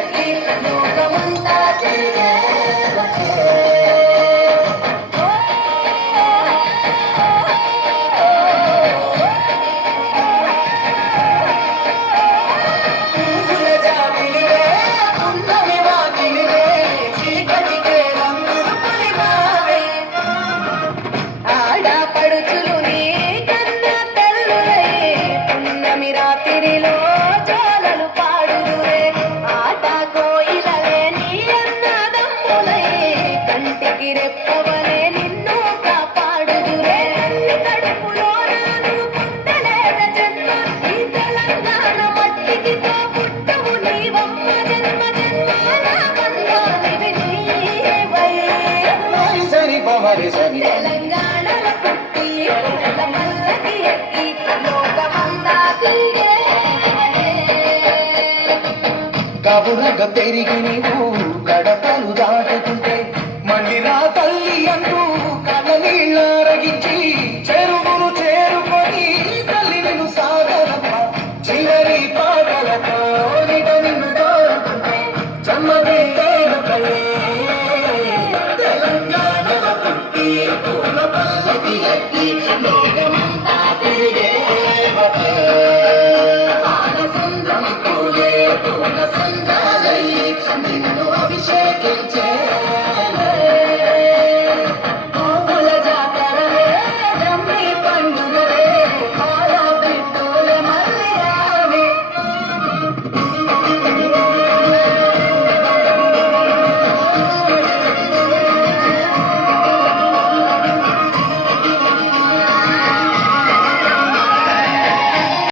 ఎక్కి లోకమంతా తిరిగేవటే. పువ్వుల జాబిలివే, పున్నమి వాకిలివే, చీకటికే రంగులు పులిమావే. ఆడపడుచులు నీ కన్న తల్లులై పున్నమి రాత్రిలో జోలలు పాడుదురే. ఆట కోయిలలే నీ అన్నదమ్ములై కంటికి రెప్పవలే నిన్ను కాపాడుదురే. తల్లి కడుపులోన నువ్వు పొందలేద జన్మ, ఈ తెలంగాణ మట్టికి తో పుట్టవు నీవమ్మ. జన్మ జన్మాల బంధానివి నీవై. సరి పవరి సరి తెలంగాణలో పుట్టి పూల పల్లకి ఎక్కి లోకమంతా తిరిగేవటే. కబురగ పెరిగి నీవు గడపలు దాటుతుంటే మళ్ళీ రా తల్లి అంటూ కళ్ళనీళ్ళరగించి చెరువును చేరుకొని తల్లి నిన్ను సాగరమ్మ. చివరి పాటలతో నిన్ను కోరుకుంటే జన్మదిలేను కళ్ళే. తెలంగాణలో పుట్టి పూల పల్లకి ఎక్కి లోకమంతా